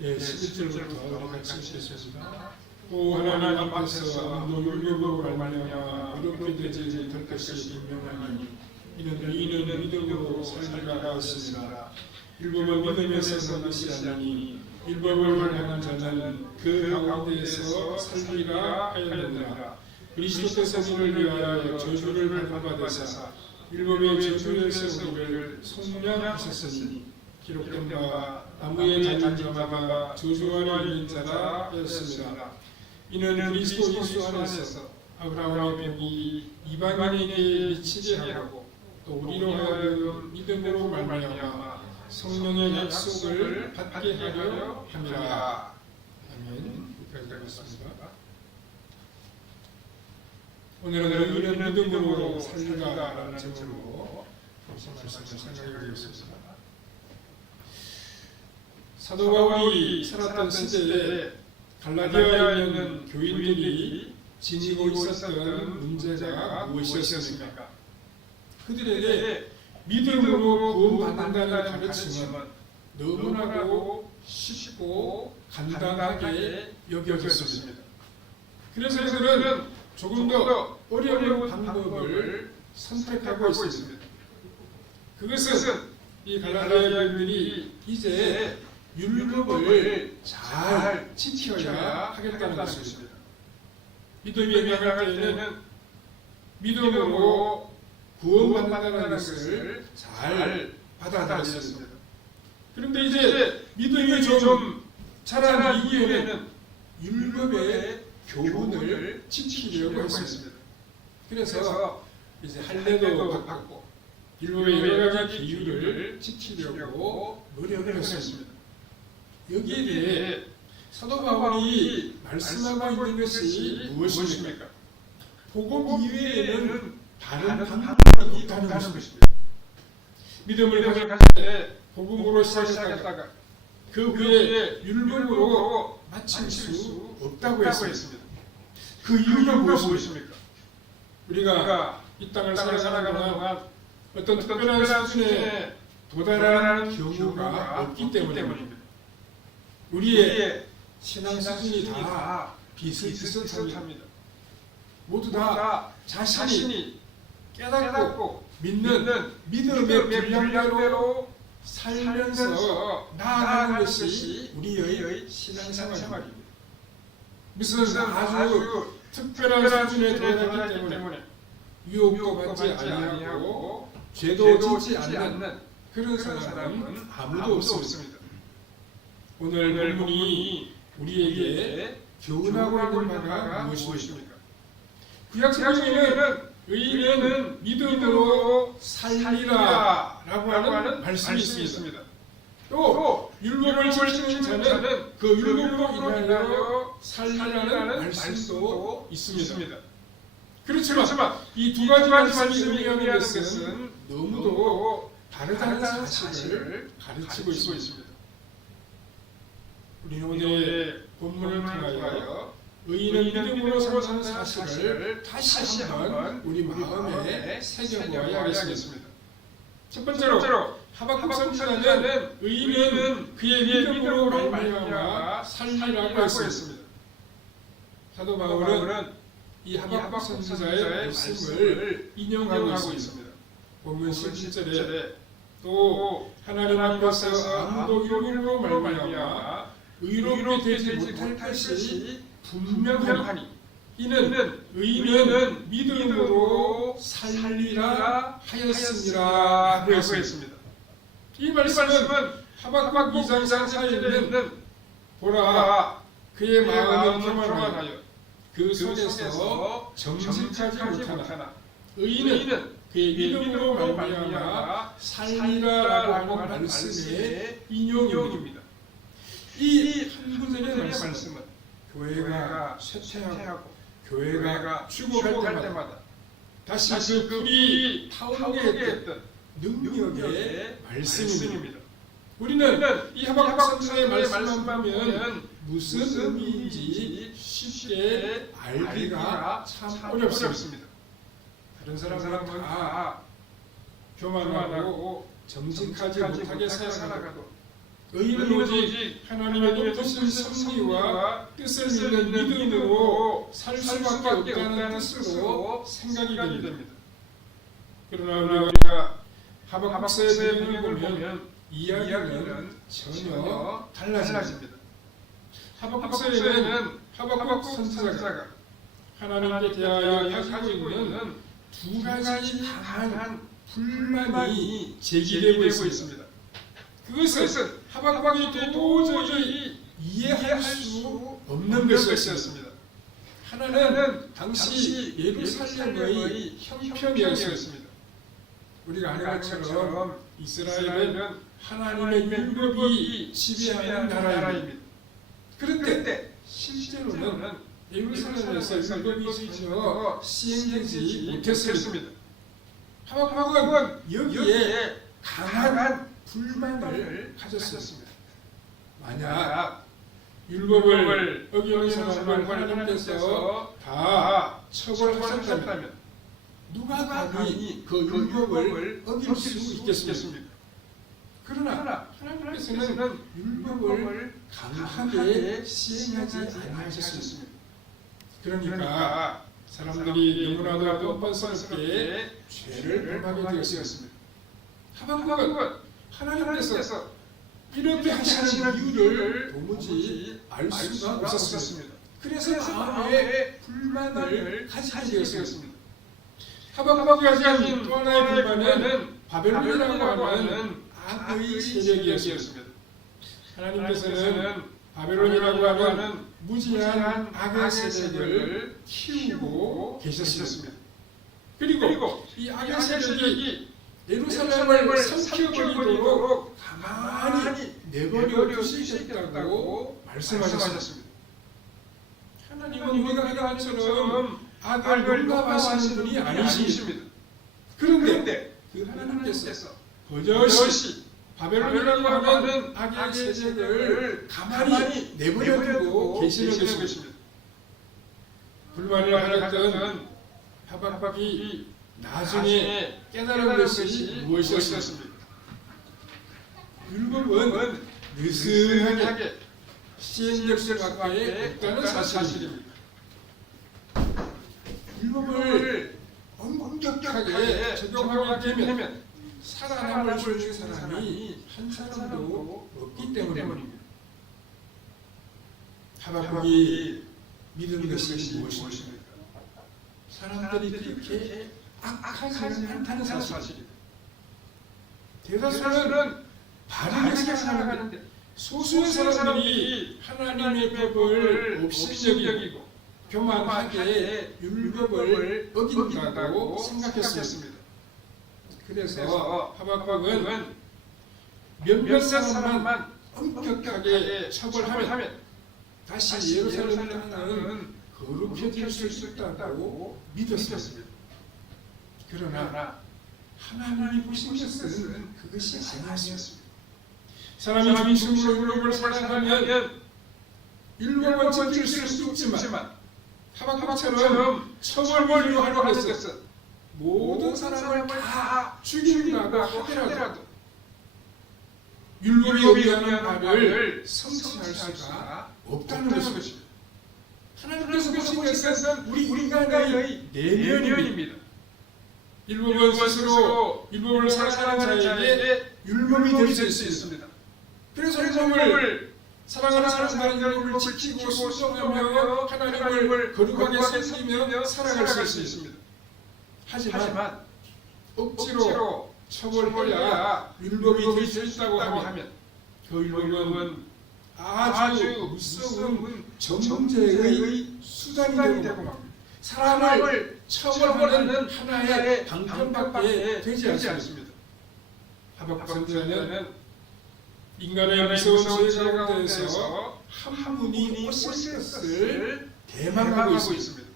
11절부터 같이 읽겠습니다. 또 하나님 앞에서 아무도 율법으로 말미암아 의롭게 되지 못할 것이 분명하니 이는 믿음으로 살리라 하였습니다. 율법은 믿음에서 산 것이 아니니 율법을 행하는 자는 그 가운데에서 살리라 하였느니라. 그리스도께서 우리를 위하여 저주를 받으사 율법의 저주에서 우리를 속량하셨으니 기록된 바 나무에 달린 자마다 저주 아래 있는 자라 하였습니다. 이는 그리스도 예수 안에서 아브라함의 복이 이방인에게 미치게 하고 또 우리로 하여금 믿음으로 말미암아 성령의 약속을 받게 하려 함이라. 아멘. 여기까지 하겠습니다. 오늘은 의인은 믿음으로 살리라라는 제목으로 말씀을 생각해 보겠습니다. 사도 바울이 살았던 시대에 갈라디아에 있는 교인들이 지니고 있었던 문제가 무엇이었습니까? 그들에게 믿음으로 구원받는다는 가르침은 너무나도 쉽고 간단하게 여겨졌습니다. 그래서 그들은 조금 더 어려운 방법을 선택하고 있습니다. 그것은 이 갈라디아 교인들이 이제 율법을 잘 지켜야 하겠다는 것입니다. 믿음이 행할 때에는 믿음으로 구원받는다는 것을 잘 받아들였습니다. 그런데 이제 믿음이 좀 자란 이후에는 율법의 교훈을 지키려고 했습니다. 그래서 이제 할례도 받고 율법의 여러 가지 비율을 지키려고 노력을 했습니다. 여기에 대해 사도 바울이 말씀하고 있는 것이 무엇입니까? 복음 이외에는 다른 방법이 없다는 것입니다. 믿음을 가질 때 복음으로 시작했다가 그 후에 율법으로 마칠 수 없다고 했습니다. 그 이유가 무엇입니까? 우리가 이 땅을 살아가는 동안 어떤 특별한 수준에 도달하는 경우가 없기 때문입니다. 우리의 신앙 수준이 다 비슷비슷합니다. 모두 다 자신이 깨닫고 믿는 믿음의 분량대로 살면서 나아가는 것이 우리의 신앙생활입니다. 무슨 아주 특별한 수준에 도달했기 때문에 유혹도 받지 아니하고 죄도 짓지 않는 그런 사람은 아무도 없습니다. 오늘 본문이 우리에게 교훈하고 있는 바가 무엇입니까? 구약성경에는 의인은 믿음으로 살리라 라고 하는 말씀이 있습니다. 또 율법을 지키는 자는 그 율법으로 인하여 살리라는 말씀도 있습니다. 그렇지만 이 두 가지 말씀이 의미하는 것은 너무도 다르다는 사실을 가르치고 있습니다. 우리는 오늘 본문을 통하여 의인은 믿음으로 사는 사실을 다시 한번 우리 마음에 새겨보아야 하겠습니다. 첫 번째로 하박국 선지자는 의인은 그의 믿음으로 말미암아 살리라고 했습니다. 사도 바울은 이 하박국 선지자의 말씀을 인용하고 있습니다. 본문 17절에 또 하나님 앞에서 아무도 율법으로 말미암아 의롭게 되지 못할 것이 분명하니 이는 의인은 믿음으로 살리라 하였습니다 하고 했습니다. 이 말씀은 하박국 2장 4절에 있는 보라 그의 마음은 교만하여 그 손에서 정직하지 못하나 의인은 그의 믿음으로 말미암아 살리라라고 하는 말씀의 인용입니다. 이 한 구절의 말씀은 교회가 쇠퇴하고 교회가 죽어갈 때마다 다시 그 불이 타오르게 했던 능력의 말씀입니다. 우리는 이 하박국 선지자의 말씀만 보면 무슨 의미인지 쉽게 알기가 참 어렵습니다. 다른 사람은 다 교만하고 정직하지 못하게 살아가도 의인은 오직 하나님의 높으신 섭리와 뜻을 믿는 믿음으로 살 수밖에 없다는 뜻으로 생각이 됩니다. 그러나 우리가 하박국서의 배경을 보면 이야기는 전혀 달라집니다. 하박국서에는 하박국 선지자가 하나님께 대하여 가지고 있는 두 가지 강한 불만이 제기되고 있습니다. 그것은 하박국이 도저히 이해할 수 없는 것이었습니다. 하나는 당시 예루살렘의 형편이었습니다. 우리가 아는 것처럼 이스라엘은 하나님의 율법이 지배하는 나라입니다. 그런데 실제로는 예루살렘에서 율법이 전혀 시행되지 못했습니다. 하박국은 여기에 강한 불만을 가졌습니다. 만약 율법을 어기는 사람을 하나님께서 다 처벌하셨다면 누가 감히 그 율법을 어길 수 있겠습니까? 그러나 하나님께서는 율법을 강하게 시행하지 않으셨습니다. 그러니까 사람들이 너무나도 뻔뻔스럽게 죄를 범하게 되었습니다. 하박국은 하나님께서 이렇게 하시는 이유를 도무지 알 수가 없었습니다. 그래서 마음에 불만을 가지게 되었습니다. 하박국이 가진 또 하나의 불만은 바벨론이라고 하는 악의 세력이었습니다. 하나님께서는 바벨론이라고 하는 무지한 악의 세력을 키우고 계셨습니다. 그리고 이 악의 세력이 예루살렘을 삼켜버리도록 가만히 내버려 두시겠다고 말씀하셨습니다. 하나님은 우리가 생각한 것처럼 악을 용납하시는 분이 아니십니다. 그런데 그 하나님께서 버젓이 바벨론이라고 하는 악의 세력을 가만히 내버려 두고 계시는 것입니다. 불만을 가졌던 하박국이 나중에 깨달은 것이 무엇이었습니까? 율법은 느슨하게 시행력밖에 없다는 사실입니다. 율법을 엄격하게 적용하게 되면 살아남을 수 있는 사람이 한 사람도 없기 때문입니다. 하박국이 믿은 것이 무엇입니까? 사람들이 그렇게 악하지 않다는 사실입니다. 대다수는 바르게 살아가는데 소수의 사람들이 하나님의 법을 업신여기고 교만하게 율법을 어긴다고 생각했습니다. 그래서 하박국은 몇몇 사람만 엄격하게 처벌하면 다시 예루살렘 땅은 거룩해질 수 있다고 믿었습니다. 그러나 하나님이 보신 것은 그것이 아니었습니다. 사람이 진심으로 율법을 사랑하면 율법은 지킬 수 있지만 하박국처럼 처벌을 하려고 하는 것은 모든 사람을 다 죽인다고 하더라도 율법이 의미하는 바를 성취할 수가 없다는 것입니다. 하나님께서 보신 것은 우리 인간의 내면입니다. 율법은 스스로 율법을 사랑하는 자에게 율법이 될 수 있습니다. 그래서 율법을 사랑하는 사람들은 율법을 지키고 순종하며 하나님을 거룩하게 섬기며 살아갈 수 있습니다. 하지만 억지로 처벌해야 율법이 될 수 있다고 하면 그 율법은 아주 무서운 정죄의 수단이 되고 맙니다. 사람을 처벌하는 하나의 방편밖에 되지 않습니다. 하박국 선지자는 인간의 무서운 죄 가운데서 한 분이 오실 것을 대망하고 있습니다.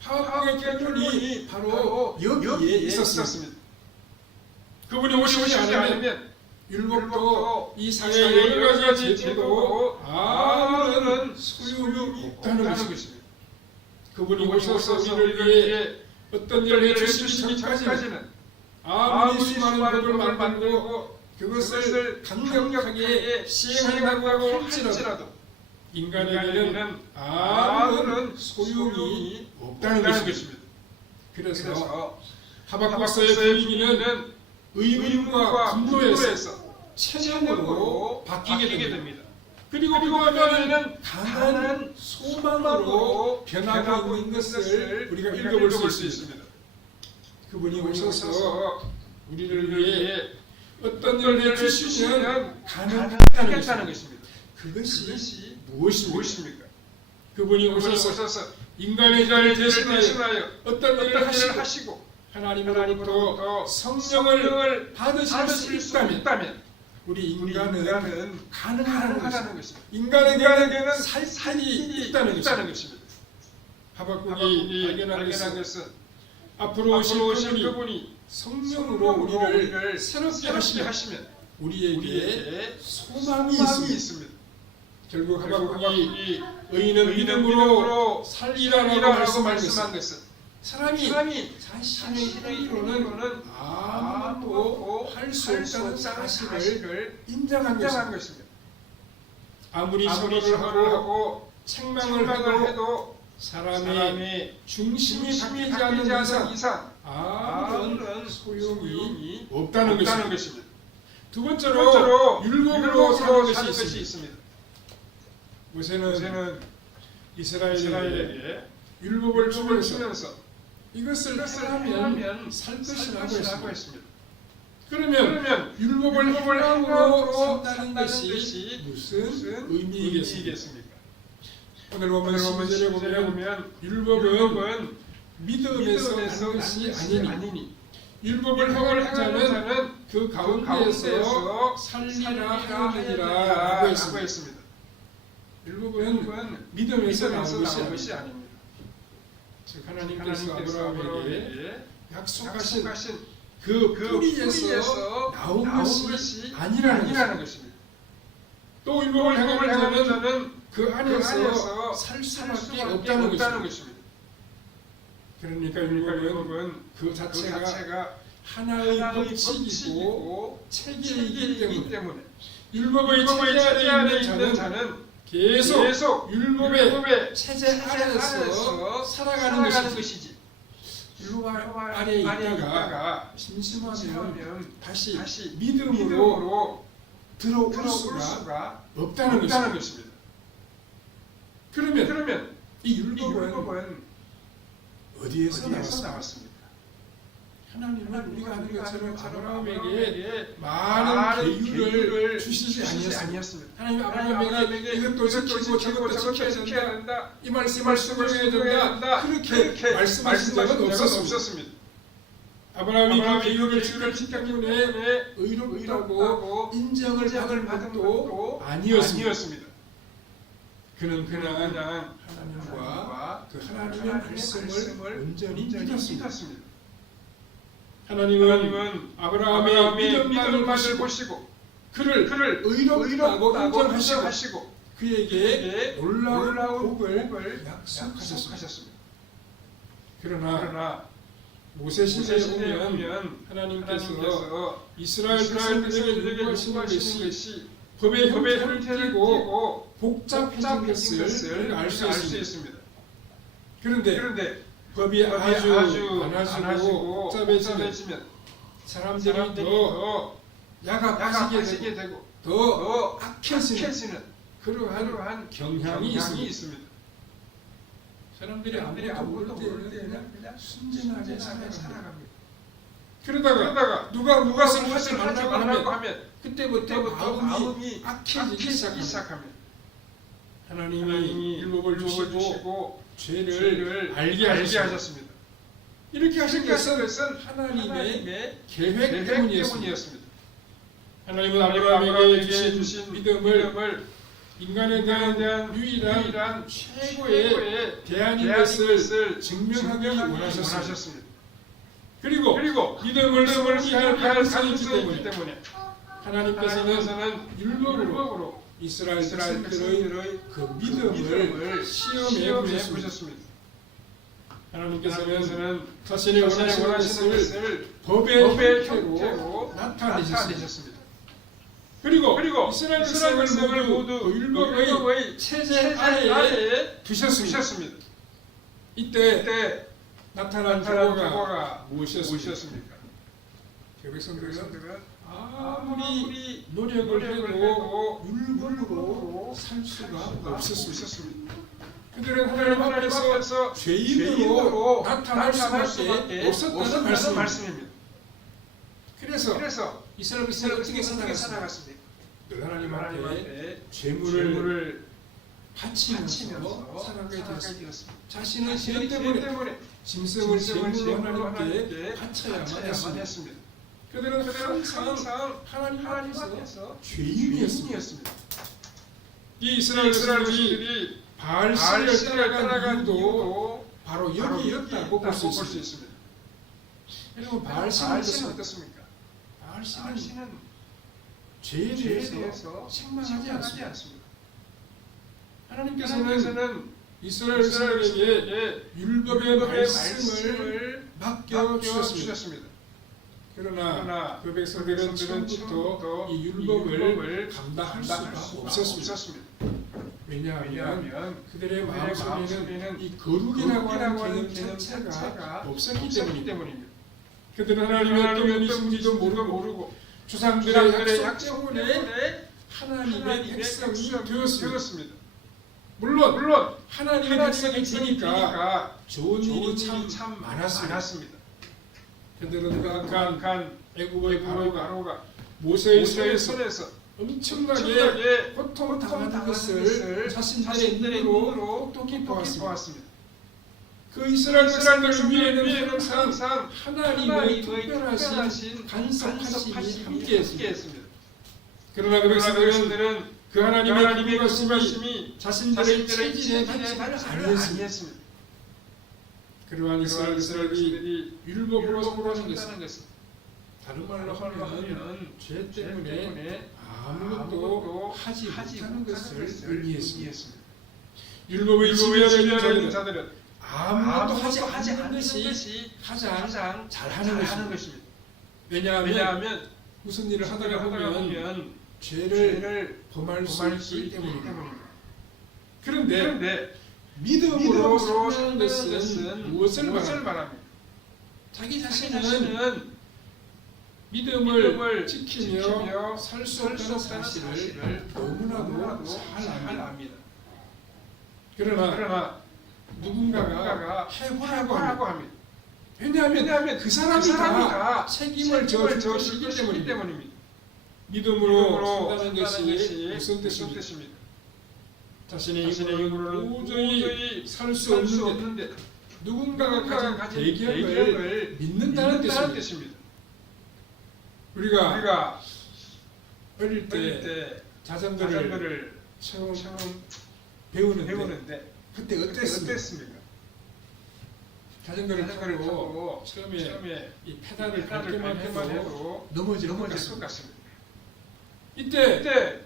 하박국의 결론이 바로 여기에 있었습니다. 그분이 오시지 않으면 율법도 이 사회의 여러 가지 제도도 아무런 소용이 없다는 것입니다. 그분이 오셔서 우리를 위해 어떤 일을 해주시기 전까지는 아무리 수많은 법을 만들고 그것을 강력하게 시행한다고 할지라도 인간에게는 아무런 소용이 없다는 것입니다. 그래서 하박국서의 분위기는 의문과 분노에서 체념으로 바뀌게 됩니다. 그리고 그거는 강한 소망으로 변하고 있는 것을 우리가 읽어볼 수 있습니다. 그분이 오셔서 우리를 위해 어떤 일을 해주시면 가능하다는 것입니다. 그것이 무엇입니까? 그분이 오셔서 인간의 자를 대신하여 어떤 일을 하시고 하나님으로부터 성령을 받으실 수 있다면 우리 인간은 가능하다는 것입니다. 인간에게는 살 길이 있다는 것입니다. 하박국이 발견한 것은 앞으로 오실 그분이 성령으로 우리를 새롭게 하시면 우리에게 소망이 있습니다. 결국 하박국이 의인은 믿음으로 살리라라고 말씀한 것은 사람이 자신의 힘으로는 아무것도 할 수 없다는 사실을 인정한 것입니다. 아무리 서로를 하고 책망을 해도 사람의 중심이 바뀌지 않는 이상 아무런 소용이 없다는 것입니다. 두 번째로 율법으로 사는 것이 있습니다. 모세는 이스라엘에게 율법을 주면서 이것을 하면 살 것이라고 했습니다. 그러면 율법을 행함으로 산다는 것이 무슨 의미이겠습니까? 오늘 보면 10절에 보면 율법은 믿음에서 나는 것이 아니니 율법을 행하는 자는 그 가운데에서 살리라 하느니라 라고 했습니다. 율법은 믿음에서 나는 것이 아닙니다. 즉 하나님께서 아브라함에게 약속하신 그 뿌리에서 나온 것이 아니라는 것입니다. 또 율법을 행하는 자는 그 안에서 살 수밖에 없다는 것입니다. 그러니까 율법은 그 자체가 하나의 법칙이고 체계이기 때문에 율법의 체계 안에 있는 자는 계속 율법의 체제 안에서 살아가는 것이지 율법 아래에 있다가 심심하면 다시 믿음으로 들어올 수가 없다는 것입니다. 그러면 이 율법은 어디에서 나왔습니까? 하나님은 우리가 아는 것처럼 아브라함에게 많은 계율을 주시지 아니었습니다. 하나님 아브라함에게 이것도 지키고 저것도 지켜야 된다. 이 말씀을 순종해야 된다. 그렇게 말씀하신 적은 없었습니다. 아브라함이 그 계율을 지켰기 때문에 의롭다고 인정을 받은 것도 아니었습니다. 그는 그냥 하나님과 그 하나님의 말씀을 온전히 믿었습니다. 하나님은 아브라함의 믿음을 보시고 그를 의롭다고 인정하시고 그에게 놀라운 복을 약속하셨습니다. 그러나 모세 시대에 보면 하나님께서 이스라엘 백성들에게 요구하시는 것이 법의 형태를 띠고 복잡해진 것을 알 수 있습니다. 그런데 법이 아주 많아지고 복잡해지면 사람들이 더 야갑하시게 되고 더 악해지는 그러한 경향이 있습니다. 사람들이 아무것도 모를 때는 그냥 순진하게 살아갑니다. 그러다가 누가 무엇을 하지 말라고 하면 그때부터 마음이 악해지기 시작합니다. 하나님이 율법을 주시고 죄를 알게 하셨습니다. 이렇게 하신 것은 하나님의 계획 때문이었습니다. 하나님은 아브라함에게 주신 믿음을 인간에 대한 유일한 최고의 대안인 것을 증명하기 원하셨습니다. 그리고 믿음을 소리할 가능성이 있기 때문에 하나님께서는 율법으로 이스라엘 백성들의 그 믿음을 시험해 보셨습니다. 하나님께서는 자신의 원하시는 것을 법의 형태로 나타내셨습니다. 그리고 이스라엘 백성을 모두 율법의 체제 아래에 두셨습니다. 이때 나타난 결과가 무엇이었습니까? 그 백성들은 아무리 노력을 해도 율법으로 살 수가 없었습니다. 그들은 하나님 앞에서 죄인으로 나타날 수밖에 없었다는 말씀입니다. 그래서 이스라엘 백성이 어떻게 살아갔습니까? 하나님한테 죄물을 바치면서 살아가게 되었습니다. 자신의 죄 때문에 짐승을 제물로 하나님께 바쳐야만 했습니다. 그들은 항상 하나님 앞에서 죄인이었습니다. 이 이스라엘 백성들이 바알신을 따라간 이유도 바로 여기였다고 볼 수 있습니다. 여러분, 바알신은 어떻습니까? 바알신은 죄에 대해서 책망하지 않습니다. 하나님께서는 이스라엘 백성에게 율법의 말씀을 맡겨주셨습니다. 그러나 그 백성들은 처음부터 이 율법을 감당할 수가 없었습니다. 왜냐하면 그들의 마음속에는 이 거룩이라고 하는 개념 자체가 없었기 때문입니다. 그들은 하나님의 어떤 분이신지도 모르고 주상들의 약속 때문에 하나님의 백성이 되었습니다. 물론 하나님의 백성이 되니까 좋은 일이 참 많았습니다. 그들은 강한 애굽의 바로가 모세의 손에서 엄청나게 고통당하는 것을 자신들의 눈으로 똑똑히 보았습니다. 그 이스라엘 백성들 위에는 항상 하나님의 특별하신 간섭하심이 함께했습니다. 그러나 그 백성들은 그 하나님의 말씀이 자신들의 체질에 맞지 아니했습니다. 그러한 이스라엘 백성들이 율법으로 살아가는 것은 다른 말로 하면 죄 때문에 아무것도 하지 못하는 것을 의미했습니다. 율법의 지배하는 자들은 아무것도 하지 않는 것이 가장 잘하는 것입니다. 왜냐하면 무슨 일을 하다가 보면 죄를 범할 수 있기 때문입니다. 그런데 믿음으로 사는 것은 무엇을 말합니까? 자기 자신은 믿음을 지키며 살 수 없다는 사실을 너무나도 잘 압니다. 그러나 누군가가 해보라고 합니다. 왜냐하면 그 사람이 다 책임을 져주시기 때문입니다. 믿음으로 산다는 것이 무슨 뜻입니까? 자신의 힘으로는 도저히 살 수 없는데 누군가가 가진 대기업을 믿는다는 뜻입니다. 우리가 어릴 때 자전거를 처음 배우는데 그때 어땠습니까? 자전거를 타고 처음에 이 페달을 밟기만 해도 넘어질 것 같습니다. 이때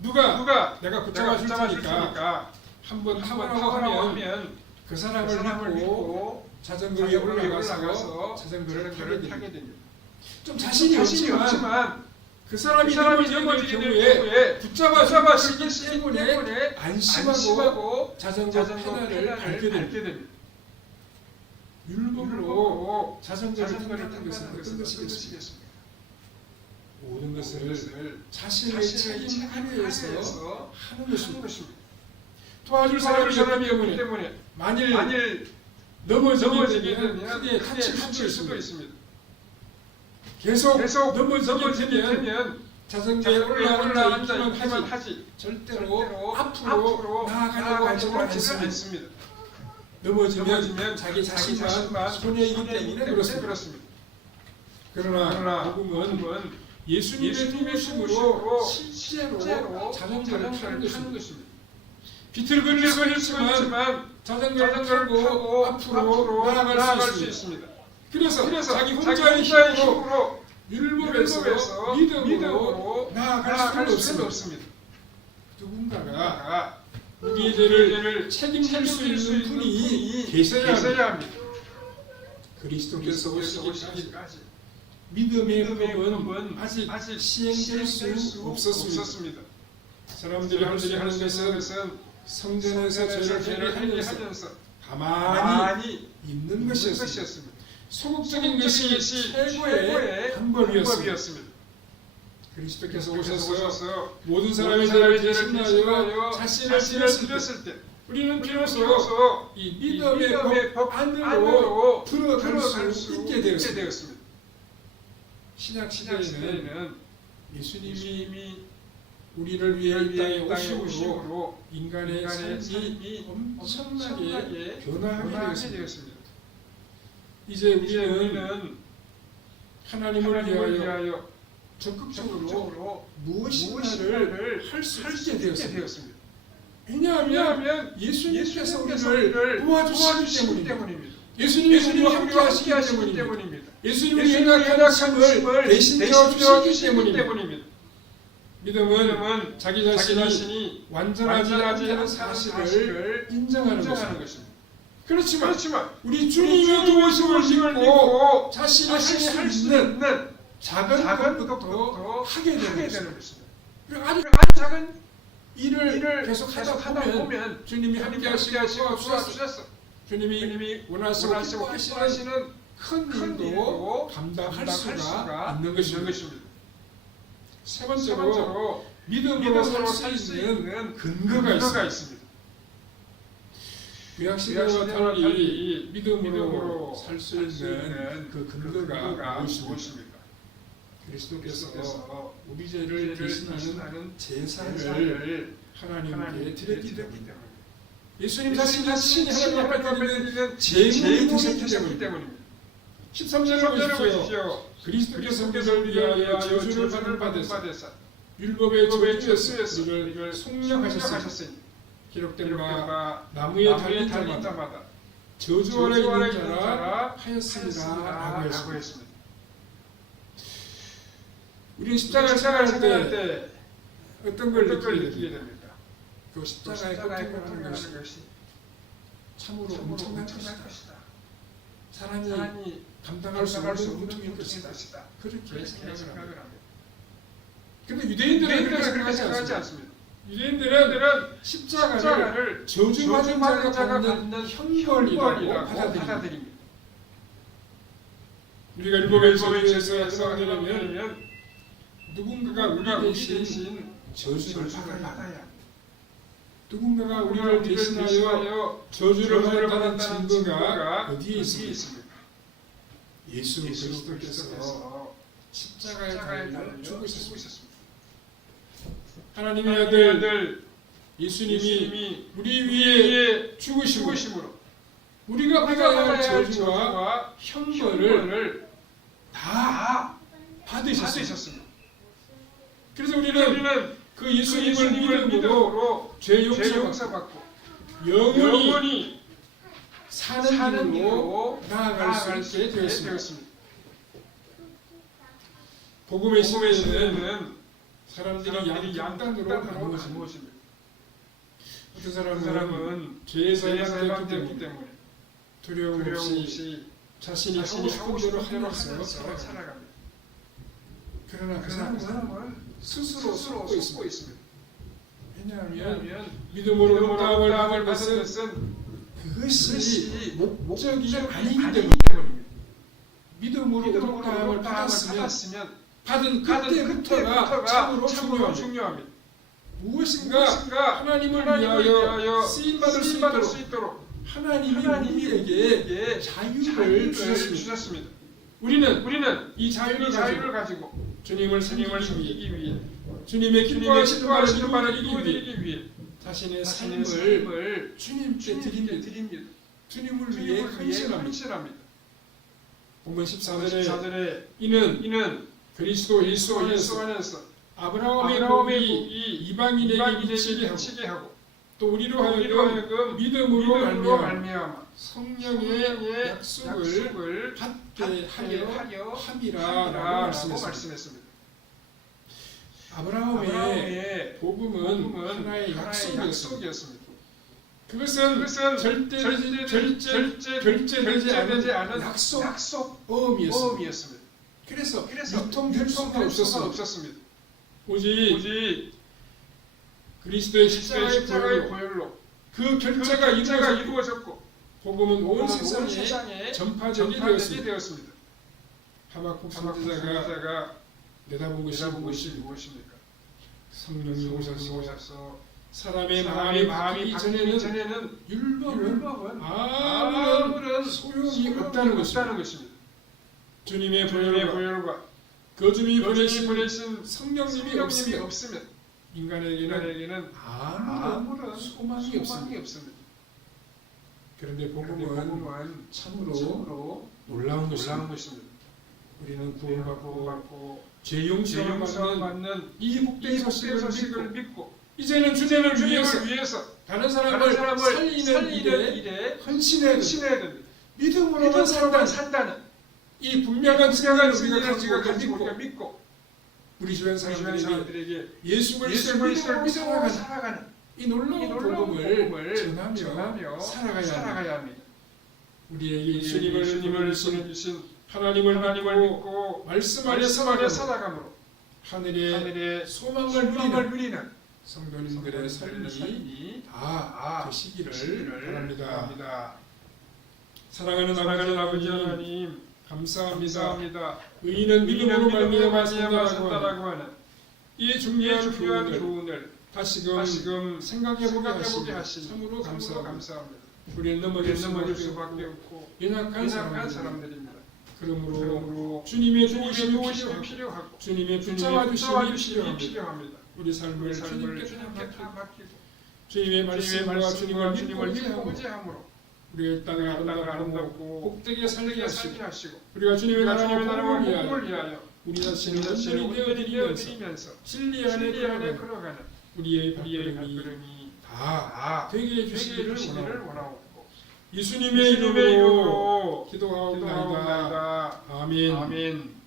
누가 내가 붙잡아 줄 테니까 한번 타보라고 하면 그 사람을 믿고 자전거 위에 올라가서 자전거를 타게 됩니다. 좀 자신이 없지만 그 사람이 넘어지는 경우에 붙잡아 주기 때문에 안심하고 자전거 페달을 밟게 됩니다. 율법으로 자전거를 탄 것은 어떤 것이겠습니까? 모든 것을 자신의 책임 아래에서 하는 것입니다. 도와줄 사람이 없기 때문에 만일 넘어지게 되면 크게 다칠 수도 있습니다. 계속 넘어지게 되면 자전거에 올라앉기만 하지 절대로 앞으로 나아가려고 하지 않습니다. 넘어지면 자기 자신만 손해이기 때문에 그렇습니다. 그러나 복음은 예수님의 도우심으로 실제로 자전거를 타는 것입니다. 비틀거리고 있지만 자전거를 타고 앞으로 나아갈 수 있습니다. 그래서 자기 혼자의 힘으로 율법에서 믿음으로 나아갈 수는 없습니다. 누군가가 우리의 죄를 책임질 수 있는 분이 계셔야 합니다. 그리스도께서 오시기까지 믿음의 법은 아직 시행될 수 없었습니다. 사람들이 하는 것은 성전에서 죄를 하면서 가만히 있는 것이었습니다. 소극적인 것이 최고의 방법이었습니다. 그리스도께서 오셔서 모든 사람의 죄를 대신하여 자신을 드렸을 때 우리는 비로소 이 믿음의 법 안으로 들어갈 수 있게 되었습니다. 신약 시대에는 예수님이 우리를 위해 이 땅에 오심으로 인간의 삶이 엄청나게 변화하게 되었습니다. 이제 우리는 하나님을 위하여 적극적으로 무엇인가를 할 수 있게 되었습니다. 왜냐하면 예수님께서 우리를 도와주시기 때문입니다. 예수님이 우리와 함께 하시기 때문입니다. 예수님이 연약한 힘을 대신 져주시기 때문입니다. 믿음은 자기 자신이 완전하지 않은 사실을 인정하는 것입니다. 그렇지만 우리 주님의 도우심을 믿고 자신이 할 수 있는 작은 것부터 하게 되는 것입니다. 그리고 아주 작은 일을 계속 하다 보면 주님이 함께 하시고 도와주셨어. 주님이 원하시고 기뻐하시는 큰 일도 감당할 수가 있는 것입니다. 세 번째로 믿음으로 살 수 있는 근거가 있습니다. 구약시대와 달리 믿음으로 살 수 있는 그 근거가 무엇입니까? 그리스도께서 우리 죄를 대신하는 제사를 하나님께 드렸기 때문입니다. 예수님 자신이 하나님 앞에 드리는 제물이 되셨기 때문입니다. 13절을 보십시오. 그리스도께서 우리를 위하여 저주를 받으사 율법의 저주에서 우리를 속량하셨으니 기록된 바 나무에 달린 자마다 저주 아래 있는 자라 하였습니다. 라고 했습니다. 우리는 십자가를 생각할 때 어떤 걸 느끼게 됩니까? 그 십자가의 고통을 하는 것이 참으로 엄청난 것이다. 사람이 감당할 수 없는 고통일 것이다. 그렇게 생각을 합니다. 그런데 유대인들은 그렇게 생각하지 않습니다. 유대인들은 십자가를 저주받은 자가 받는 형벌이라고 받아들입니다. 우리가 율법의 저주에서 해석되려면 누군가가 우리 대신 저주를 받아야 합니다. 누군가가 우리를 대신하여 저주를 받았다는 증거가 어디에 있습니까? 예수 그리스도께서 십자가에 달려 죽으셨습니다. 하나님의 아들 예수님이 우리 위에 죽으심으로 우리가 받아야 할 저주와 형벌을 다 받으셨습니다. 그래서 우리는 그 예수님을 믿음으로 죄 용서받고 영원히 사는 길로 나아갈 수 있게 되었습니다. 복음의 시대에는 사람들이 양단으로 나누어집니다. 어떤 사람은 죄에서 해방되었기 때문에 두려움 없이 자신이 하고 싶은 대로 하면서 살아갑니다. 그러나 그 사람은 스스로 쏟고 있습니다. 왜냐하면 믿음으로 다음을 받은 것은 그것이 목적이 아니기 때문입니다. 믿음으로 다음을 받았으면 받은 그때부터가 참으로 중요합니다. 무엇인가 하나님을 위하여 쓰임받을 수 있도록 하나님이 우리에게 자유를 주셨습니다. 우리는 이 자유를 가지고 주님을 섬기기 위해 주님의 기뻐하시는 바를 이루기 위해 자신의 삶을 주님께 드립니다. 주님을 위해 헌신합니다. 본문 14절에 이는 그리스도 예수 안에서 아브라함의 복이 이방인에게 미치게 하고 또 우리로 하여금 믿음으로 말미암아 성령의 약속을 받게 하려 함이라고 말씀했습니다. 아브라함의 복음은 하나의 약속이었습니다. 그것은 절대되지 않은 약속어음이었습니다. 그래서 유통될 수가 없었습니다. 오직 그리스도의 십자가의 보혈로 그 결제가 이루어졌고 복음은 온 세상에 전파전이 되었습니다. 하박국 선지자가 내다본 것이 무엇입니까? 성령이 오셔서 사람의 마음이 바뀌기 전에는 율법은 아무런 소용이 없다는 것입니다. 주님의 보혈과 그 주님이 보내신 성령님이 없으면 인간에게는 아무런 소망이 없습니다. 그런데 복음은 참으로 놀라운 것입니다. 우리는 구원받고 죄 용서를 받는 이 복된 소식을 믿고 이제는 주님을 위해서 다른 사람을 살리는 일에 헌신해야 됩니다. 믿음으로만 산다는 이 분명한 진리를 우리가 가지고 믿고 우리 주변 사람들에게 예수 그리스도를 믿음으로 살아가는 이 놀라운 복음을 전하며 살아가야 합니다. 우리에게 주님을 주신 하나님을 믿고 말씀 안에 살아감으로 하늘의 소망을 누리는 성도님들의 삶이 다 되시기를 바랍니다. 사랑하는 아버지 하나님 감사합니다. 의인은 믿음으로 말미암아 산다라고 하는 이 중요한 교훈을 다시금 생각해보게 하신 참으로 감사합니다. 우리는 넘어질 수밖에 없고 연약한 사람들입니다. 그러므로 주님의 도우심이 필요하고 주님의 붙잡아주심이 필요합니다. 우리 삶을 주님께 다 맡기고 주님의 말씀과 주님을 믿고 의지함으로 우리의 땅을 아름답고 복되게 살게 하시고 우리가 주님의 나라와 복음을 위하여 우리 자신을 온전히 되어드리면서 진리 안에 걸어가는 우리의 발걸음이 다 되게 해주시기를 원하옵고 예수님의 이름으로 기도하옵나이다. 아멘.